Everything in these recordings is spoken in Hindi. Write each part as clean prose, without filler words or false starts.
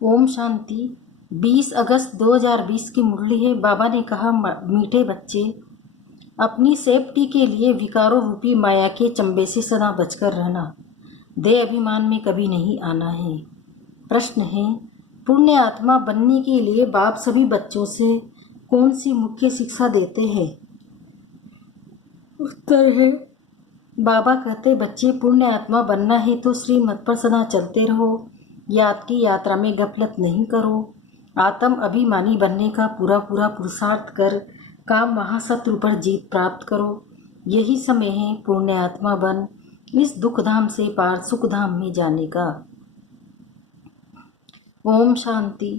ओम शांति। 20 अगस्त 2020 की मुरली है। बाबा ने कहा, मीठे बच्चे, अपनी सेफ्टी के लिए विकारों रूपी माया के चंबे से सदा बचकर रहना। देह अभिमान में कभी नहीं आना है। प्रश्न है, पुण्य आत्मा बनने के लिए बाप सभी बच्चों से कौन सी मुख्य शिक्षा देते हैं? उत्तर है, बाबा कहते, बच्चे, पुण्य आत्मा बनना है तो श्रीमत पर सदा चलते रहो। याद की यात्रा में गफलत नहीं करो। आत्म अभिमानी बनने का पूरा पूरा पुरुषार्थ कर काम महाशत्रु पर जीत प्राप्त करो। यही समय है पुण्य आत्मा बन इस दुखधाम से पार सुखधाम में जाने का। ओम शांति।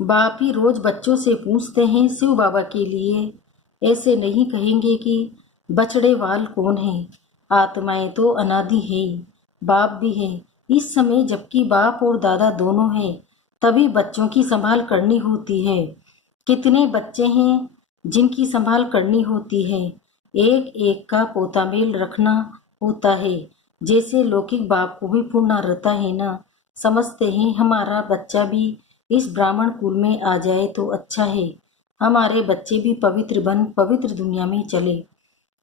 बाप ही रोज बच्चों से पूछते हैं शिव बाबा के लिए। ऐसे नहीं कहेंगे कि बछड़े वाल कौन है। आत्माएं तो अनादि है, बाप भी है इस समय, जबकि बाप और दादा दोनों हैं, तभी बच्चों की संभाल करनी होती है। कितने बच्चे हैं जिनकी संभाल करनी होती है। एक एक का पोतामेल रखना होता है। जैसे लौकिक बाप को भी पूर्ण रहता है ना। समझते हैं हमारा बच्चा भी इस ब्राह्मण कुल में आ जाए तो अच्छा है। हमारे बच्चे भी पवित्र बन पवित्र दुनिया में चले।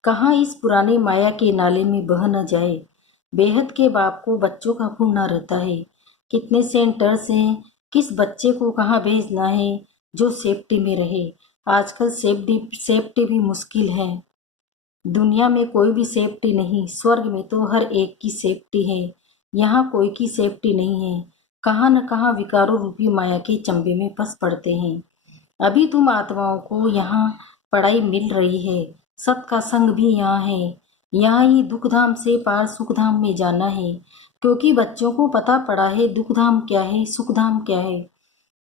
कहाँ इस पुराने माया के नाले में बह न जाए। बेहद के बाप को बच्चों का पूर्ण रहता है। कितने सेंटर्स हैं, किस बच्चे को कहाँ भेजना है जो सेफ्टी में रहे। आजकल सेफ्टी भी मुश्किल है। दुनिया में कोई भी सेफ्टी नहीं। स्वर्ग में तो हर एक की सेफ्टी है। यहाँ कोई की सेफ्टी नहीं है। कहाँ न कहाँ विकारों रूपी माया के चंबे में फंस पड़ते हैं। अभी तुम आत्माओं को यहाँ पढ़ाई मिल रही है। सत का संग भी यहाँ है। यहाँ ही दुखधाम से पार सुखधाम में जाना है। क्योंकि बच्चों को पता पड़ा है दुखधाम क्या है, सुखधाम क्या है।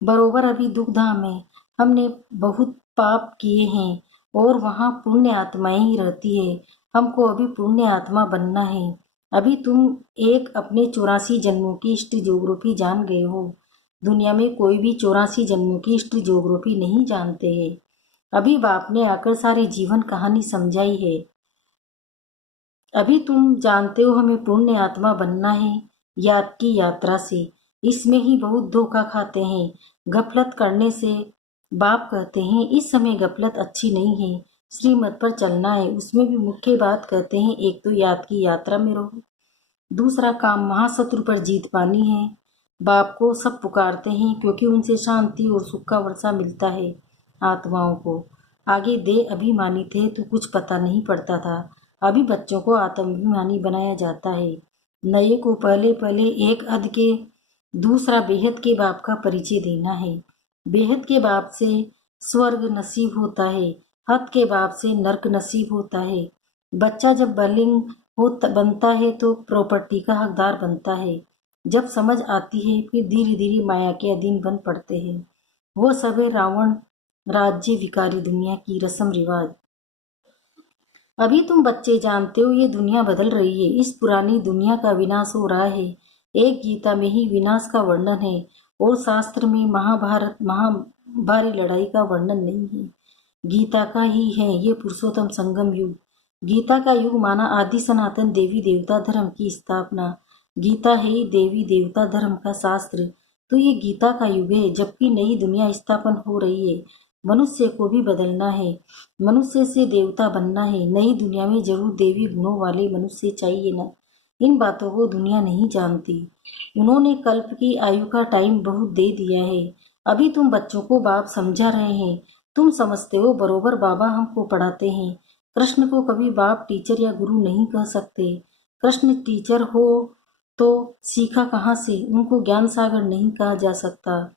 बरोबर अभी दुखधाम है। हमने बहुत पाप किए हैं और वहाँ पुण्य आत्माएं ही रहती है। हमको अभी पुण्य आत्मा बनना है। अभी तुम एक अपने 84 जन्मों की हिस्ट्री ज्योग्राफी जान गए हो। दुनिया में कोई भी 84 जन्मों की हिस्ट्री ज्योग्राफी नहीं जानते हैं। अभी बाप ने आकर सारी जीवन कहानी समझाई है। अभी तुम जानते हो हमें पुण्य आत्मा बनना है याद की यात्रा से। इसमें ही बहुत धोखा खाते हैं गफलत करने से। बाप कहते हैं इस समय गफलत अच्छी नहीं है, श्रीमत पर चलना है। उसमें भी मुख्य बात कहते हैं, एक तो याद की यात्रा में रहो, दूसरा काम महाशत्रु पर जीत पानी है। बाप को सब पुकारते हैं क्योंकि उनसे शांति और सुख का वर्षा मिलता है आत्माओं को। आगे दे अभिमानी थे तो कुछ पता नहीं पड़ता था। अभी बच्चों को आत्माभिमानी बनाया जाता है। नए को पहले पहले एक अध के, दूसरा बेहद के बाप का परिचय देना है। बेहद के बाप से स्वर्ग नसीब होता है, हद के बाप से नर्क नसीब होता है। बच्चा जब बलिंग बनता है तो प्रॉपर्टी का हकदार बनता है। जब समझ आती है फिर धीरे धीरे माया के अधीन बन पड़ते हैं। वो सब है रावण राज्य, विकारी दुनिया की रस्म रिवाज। अभी तुम बच्चे जानते हो ये दुनिया बदल रही है। इस पुरानी दुनिया का विनाश हो रहा है। एक गीता में ही विनाश का वर्णन है और शास्त्र में महाभारी लड़ाई का वर्णन नहीं है। गीता का ही है ये पुरुषोत्तम संगम युग। गीता का युग माना आदि सनातन देवी देवता धर्म की स्थापना। गीता है देवी देवता धर्म का शास्त्र। तो ये गीता का युग है, जबकि नई दुनिया स्थापन हो रही है। मनुष्य को भी बदलना है, मनुष्य से देवता बनना है। नई दुनिया में जरूर देवी गुणों वाले मनुष्य चाहिए ना। इन बातों को दुनिया नहीं जानती। उन्होंने कल्प की आयु का टाइम बहुत दे दिया है। अभी तुम बच्चों को बाप समझा रहे हैं। तुम समझते हो बरोबर बाबा हमको पढ़ाते हैं। कृष्ण को कभी बाप टीचर या गुरु नहीं कह सकते। कृष्ण टीचर हो तो सीखा कहाँ से, उनको ज्ञान सागर नहीं कहा जा सकता।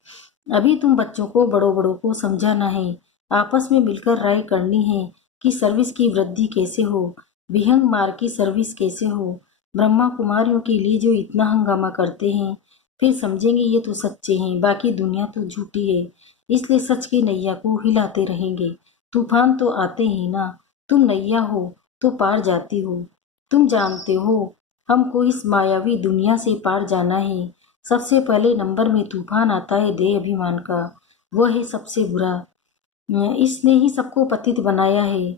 अभी तुम बच्चों को बड़ों बड़ों को समझाना है। आपस में मिलकर राय करनी है कि सर्विस की वृद्धि कैसे हो, विहंग मार्ग की सर्विस कैसे हो। ब्रह्मा कुमारियों के लिए जो इतना हंगामा करते हैं, फिर समझेंगे ये तो सच्चे हैं, बाकी दुनिया तो झूठी है। इसलिए सच की नैया को हिलाते रहेंगे। तूफान तो आते ही ना, तुम नैया हो तो पार जाती हो। तुम जानते हो हमको इस मायावी दुनिया से पार जाना है। सबसे पहले नंबर में तूफान आता है देह अभिमान का। वह है सबसे बुरा। इसने ही सबको पतित बनाया है।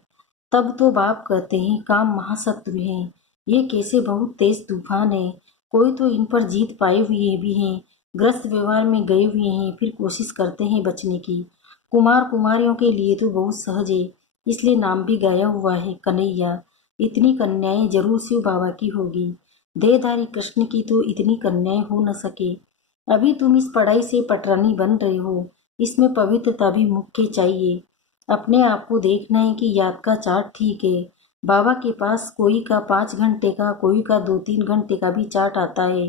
तब तो बाप कहते हैं काम महाशत्रु है। ये कैसे बहुत तेज तूफान है। कोई तो इन पर जीत पाए हुए भी हैं, ग्रस्त व्यवहार में गए हुए हैं, फिर कोशिश करते हैं बचने की। कुमार कुमारियों के लिए तो बहुत सहज है, इसलिए नाम भी गाया हुआ है कन्हैया। इतनी कन्याएं जरूर शिव बाबा की होगी। देहधारी कृष्ण की तो इतनी कन्याएं हो न सके। अभी तुम इस पढ़ाई से पटरानी बन रहे हो, इसमें पवित्रता भी मुख्य चाहिए। अपने आप को देखना है कि याद का चार्ट ठीक है। बाबा के पास कोई का 5 घंटे का, कोई का 2-3 घंटे का भी चार्ट आता है।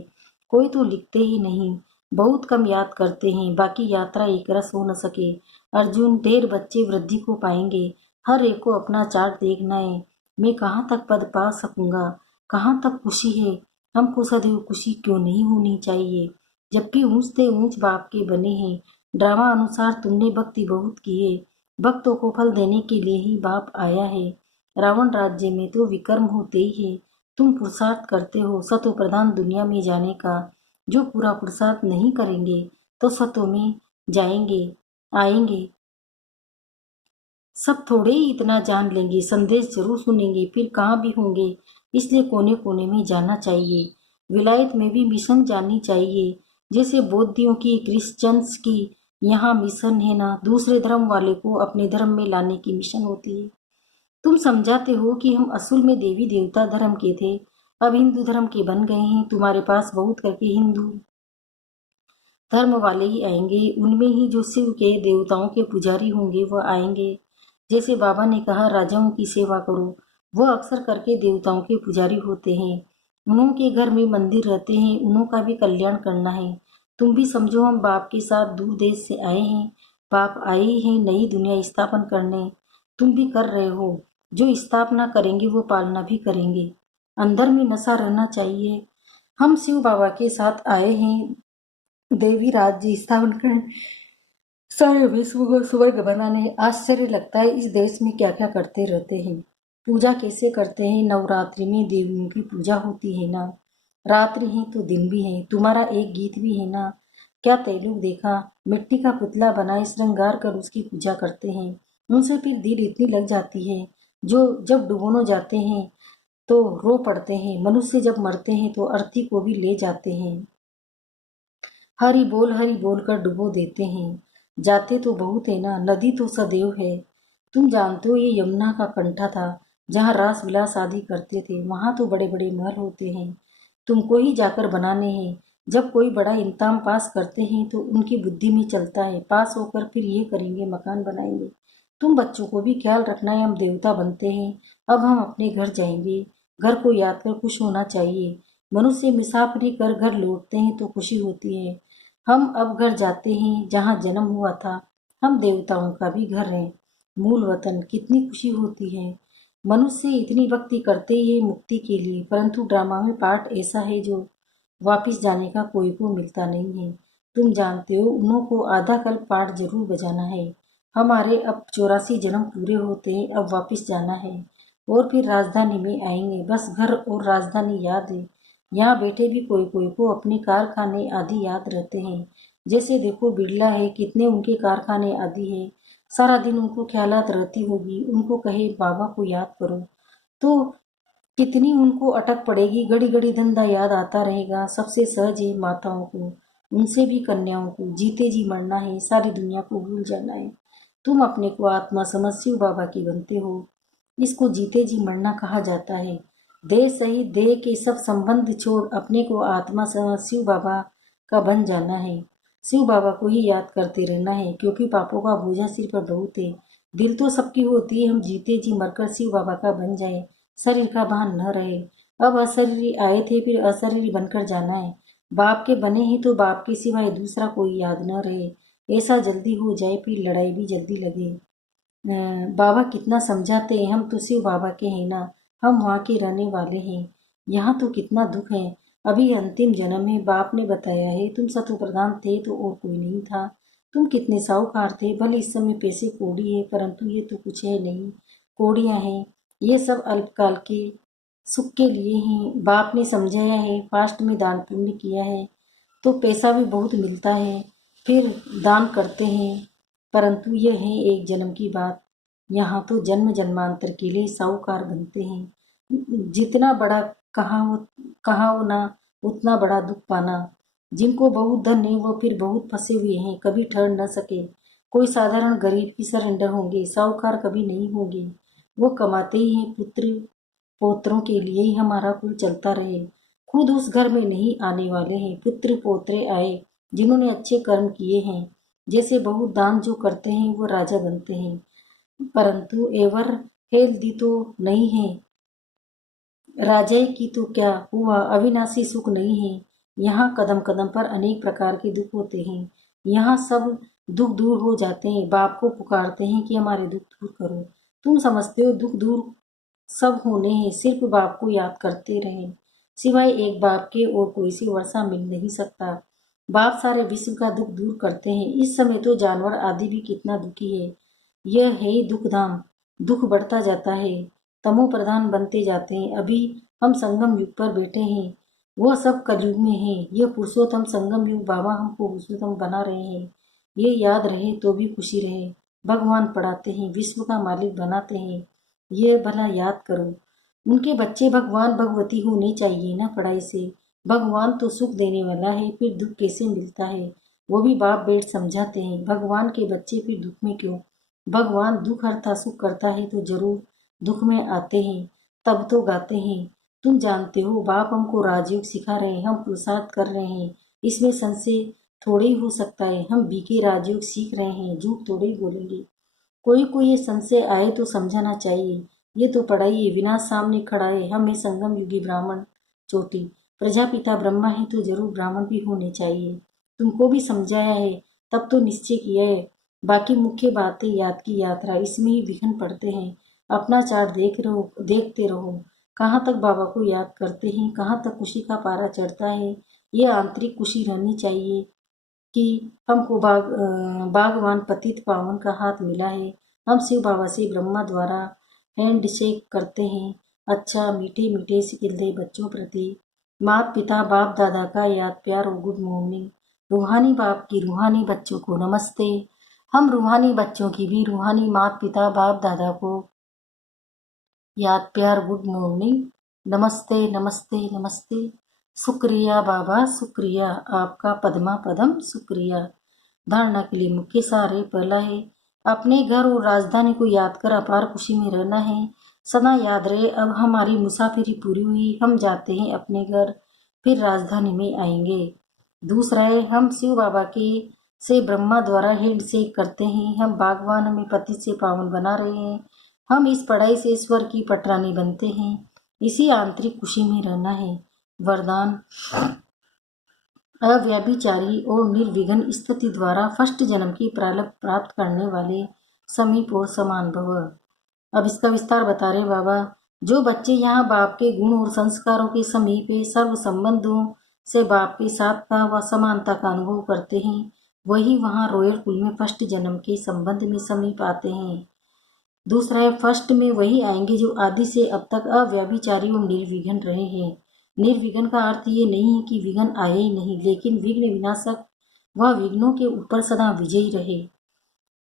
कोई तो लिखते ही नहीं, बहुत कम याद करते हैं। बाकी यात्रा एक रस हो न सके। अर्जुन, ढेर बच्चे वृद्धि को पाएंगे। हर एक को अपना चार्ट देखना है। मैं कहाँ तक पद पा सकूंगा, कहाँ तक खुशी है। हमको सदैव खुशी क्यों नहीं होनी चाहिए, जबकि ऊंच से ऊंच बाप के बने हैं। ड्रामा अनुसार तुमने भक्ति बहुत की है। भक्तों को फल देने के लिए ही बाप आया है। रावण राज्य में तो विक्रम होते ही है। तुम पुरुषार्थ करते हो सतो प्रधान दुनिया में जाने का। जो पूरा पुरुषार्थ नहीं करेंगे तो सतों में जाएंगे आएंगे। सब थोड़े ही इतना जान लेंगे, संदेश जरूर सुनेंगे, फिर कहाँ भी होंगे। इसलिए कोने कोने में जाना चाहिए। विलायत में भी मिशन जानी चाहिए, जैसे बौद्धियों की, क्रिश्चियंस की। यहाँ मिशन है ना, दूसरे धर्म वाले को अपने धर्म में लाने की मिशन होती है। तुम समझाते हो कि हम असल में देवी देवता धर्म के थे, अब हिंदू धर्म के बन गए हैं। तुम्हारे पास बहुत करके हिंदू धर्म वाले ही आएंगे, उनमें ही जो शिव के देवताओं के पुजारी होंगे वह आएंगे। जैसे बाबा ने कहा राजाओं की सेवा करो, वह अक्सर करके देवताओं के पुजारी होते हैं। उन्हों के घर में मंदिर रहते हैं, उन्हों का भी कल्याण करना है। तुम भी समझो हम बाप के साथ दूर देश से आए हैं। बाप आए ही हैं नई दुनिया स्थापन करने। तुम भी कर रहे हो। जो स्थापना करेंगे वो पालना भी करेंगे। अंदर में नशा रहना चाहिए। हम शिव बाबा के साथ आए हैं देवी राज्य स्थापन करने, सारे विश्व को स्वर्ग बनाने। आश्चर्य लगता है इस देश में क्या क्या करते रहते हैं। पूजा कैसे करते हैं। नवरात्रि में देवियों की पूजा होती है ना, रात्रि है तो दिन भी है। तुम्हारा एक गीत भी है ना, क्या तेलुग देखा। मिट्टी का पुतला बनाए श्रृंगार कर उसकी पूजा करते हैं। उनसे फिर दिल इतनी लग जाती है, जो जब डुबोनो जाते हैं तो रो पड़ते हैं। मनुष्य जब मरते हैं तो अर्थी को भी ले जाते हैं। हरि बोल कर डुबो देते हैं। जाते तो बहुत है ना, नदी तो सदैव है। तुम जानते हो ये यमुना का कंठा था, जहाँ रास विलास आदि करते थे। वहां तो बड़े बड़े महल होते हैं, तुमको ही जाकर बनाने हैं। जब कोई बड़ा इंतजाम पास करते हैं तो उनकी बुद्धि में चलता है, पास होकर फिर ये करेंगे, मकान बनाएंगे। तुम बच्चों को भी ख्याल रखना है, हम देवता बनते हैं। अब हम अपने घर जाएंगे। घर को याद कर खुश होना चाहिए। मनुष्य मुसाफरी कर घर लौटते हैं तो खुशी होती है। हम अब घर जाते हैं जहाँ जन्म हुआ था। हम देवताओं का भी घर है, मूल वतन। कितनी खुशी होती है। मनुष्य इतनी भक्ति करते ही है मुक्ति के लिए, परंतु ड्रामा में पार्ट ऐसा है जो वापिस जाने का कोई को मिलता नहीं है। तुम जानते हो उन्हों को आधा कल पार्ट जरूर बजाना है। हमारे अब 84 जन्म पूरे होते हैं, अब वापिस जाना है और फिर राजधानी में आएंगे। बस घर और राजधानी याद है। यहाँ बैठे भी कोई कोई को अपने कारखाने आदि याद रहते हैं। जैसे देखो बिड़ला है, कितने उनके कारखाने आदि है। सारा दिन उनको ख्यालात रहती होगी। उनको कहे बाबा को याद करो तो कितनी उनको अटक पड़ेगी। घड़ी घड़ी धंधा याद आता रहेगा। सबसे सहज है माताओं को, उनसे भी कन्याओं को। जीते जी मरना है, सारी दुनिया को भूल जाना है। तुम अपने को आत्मा समझ शिव बाबा की बनते हो, इसको जीते जी मरना कहा जाता है। देह सहित देह के सब संबंध छोड़ अपने को आत्मा समझ शिव बाबा का बन जाना है। शिव बाबा को ही याद करते रहना है, क्योंकि पापों का बोझा सिर पर बहुत है। दिल तो सबकी होती है, हम जीते जी मरकर शिव बाबा का बन जाए, शरीर का भान न रहे। अब अशरीरी आए थे, फिर अशरीरी बनकर जाना है। बाप के बने ही तो बाप के सिवाय दूसरा कोई याद न रहे। ऐसा जल्दी हो जाए फिर लड़ाई भी जल्दी लगे। बाबा कितना समझाते हैं, हम तो शिव बाबा के हैं ना, हम वहाँ के रहने वाले हैं। यहाँ तो कितना दुख है। अभी अंतिम जन्म है, बाप ने बताया है। तुम शत्रु प्रधान थे तो और कोई नहीं था। तुम कितने साहूकार थे। भले इस समय पैसे कौड़ी है, परंतु ये तो कुछ है नहीं, कौड़ियाँ हैं। ये सब अल्पकाल के सुख के लिए ही बाप ने समझाया है। पास्ट में दान पुण्य किया है तो पैसा भी बहुत मिलता है, फिर दान करते हैं। परंतु यह है एक जन्म की बात। यहाँ तो जन्म जन्मांतर के लिए साहूकार बनते हैं। जितना बड़ा कहा हो ना, उतना बड़ा दुख पाना। जिनको बहुत धन है वो फिर बहुत फंसे हुए हैं, कभी ठहर न सके। कोई साधारण गरीब की सरेंडर होंगे, साहूकार कभी नहीं होंगे। वो कमाते ही हैं पुत्र पोत्रों के लिए ही हमारा कुल चलता रहे। खुद उस घर में नहीं आने वाले हैं, पुत्र पोत्रे आए जिन्होंने अच्छे कर्म किए हैं। जैसे बहुत दान जो करते हैं वो राजा बनते हैं, परंतु एवर हेल्दी तो नहीं है। राजाई की तो क्या हुआ, अविनाशी सुख नहीं है। यहाँ कदम कदम पर अनेक प्रकार के दुख होते हैं। यहाँ सब दुख दूर हो जाते हैं। बाप को पुकारते हैं कि हमारे दुख दूर करो। तुम समझते हो दुख दूर सब होने हैं, सिर्फ बाप को याद करते रहे। सिवाय एक बाप के और कोई सी वर्षा मिल नहीं सकता। बाप सारे विश्व का दुख दूर करते हैं। इस समय तो जानवर आदि भी कितना दुखी है। यह है ही दुख धाम। दुख बढ़ता जाता है, तमो प्रधान बनते जाते हैं। अभी हम संगम युग पर बैठे हैं, वह सब कलयुग में है। यह पुरुषोत्तम संगम युग बाबा हमको पुरुषोत्तम बना रहे हैं। ये याद रहे तो भी खुशी रहे। भगवान पढ़ाते हैं, विश्व का मालिक बनाते हैं, ये भला याद करो। उनके बच्चे भगवान भगवती होने चाहिए ना पढ़ाई से। भगवान तो सुख देने वाला है, फिर दुख कैसे मिलता है वो भी बाप बेट समझाते हैं। भगवान के बच्चे फिर दुख में क्यों? भगवान दुख हरता सुख करता है तो जरूर दुख में आते हैं, तब तो गाते हैं। तुम जानते हो बाप हमको राजयोग सिखा रहे हैं, हम पुरुषार्थ कर रहे हैं, इसमें संशय थोड़े ही हो सकता है। हम बीके राजयोग सीख रहे हैं, झूठ थोड़े ही बोलेंगे। कोई कोई ये संशय आए तो समझाना चाहिए। ये तो पढ़ाई है, विनाश सामने खड़ा है। हम में संगम युगी ब्राह्मण चोटी, प्रजापिता ब्रह्मा है तो जरूर ब्राह्मण भी होने चाहिए। तुमको भी समझाया है, तब तो निश्चय किया है। बाकी मुख्य बातें याद की यात्रा, इसमें ही विघ्न पड़ते हैं। अपना चार्ट देखते रहो। कहाँ तक बाबा को याद करते हैं, कहाँ तक खुशी का पारा चढ़ता है। ये आंतरिक खुशी रहनी चाहिए कि हमको बागवान पतित पावन का हाथ मिला है। हम शिव बाबा से ब्रह्मा द्वारा हैंड शेक करते हैं। अच्छा मीठे मीठे सिकिलते बच्चों प्रति माता पिता बाप दादा का याद प्यार और गुड मॉर्निंग। रूहानी बाप की रूहानी बच्चों को नमस्ते। हम रूहानी बच्चों की भी रूहानी माता पिता बाप दादा को याद प्यार गुड मॉर्निंग। नमस्ते नमस्ते नमस्ते। शुक्रिया बाबा शुक्रिया, आपका पद्मा पदम शुक्रिया। धारणा के लिए मुख्य सार है, पहला है अपने घर और राजधानी को याद कर अपार खुशी में रहना है। सदा याद रहे अब हमारी मुसाफिरी पूरी हुई, हम जाते हैं अपने घर, फिर राजधानी में आएंगे। दूसरा है हम शिव बाबा के से ब्रह्मा द्वारा हैंड शेक करते हैं। हम बागवान हमें पति से पावन बना रहे हैं। हम इस पढ़ाई से ईश्वर की पटरानी बनते हैं। इसी आंतरिक खुशी में रहना है। वरदान अव्यभिचारी और निर्विघ्न स्थिति द्वारा फर्स्ट जन्म की प्रारब्ध प्राप्त करने वाले समीप और समान भव। अब इसका विस्तार बता रहे बाबा। जो बच्चे यहाँ बाप के गुण और संस्कारों के समीप सर्व संबंधों से बाप के साथ का व समानता का अनुभव करते हैं, वही वहाँ रॉयल कुल में फर्स्ट जन्म के संबंध में समीप आते हैं। दूसरा है फर्स्ट में वही आएंगे जो आदि से अब तक अव्यभिचारी और निर्विघ्न रहे हैं। निर्विघ्न का अर्थ ये नहीं है कि विघ्न आए ही नहीं, लेकिन विघ्न विनाशक व विघ्नों के ऊपर सदा विजयी रहे।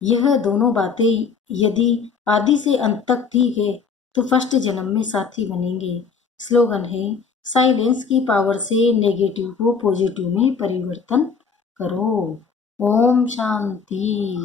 यह दोनों बातें यदि आदि से अंत तक ठीक है तो फर्स्ट जन्म में साथी बनेंगे। स्लोगन है साइलेंस की पावर से नेगेटिव को पॉजिटिव में परिवर्तन करो। ओम शांति।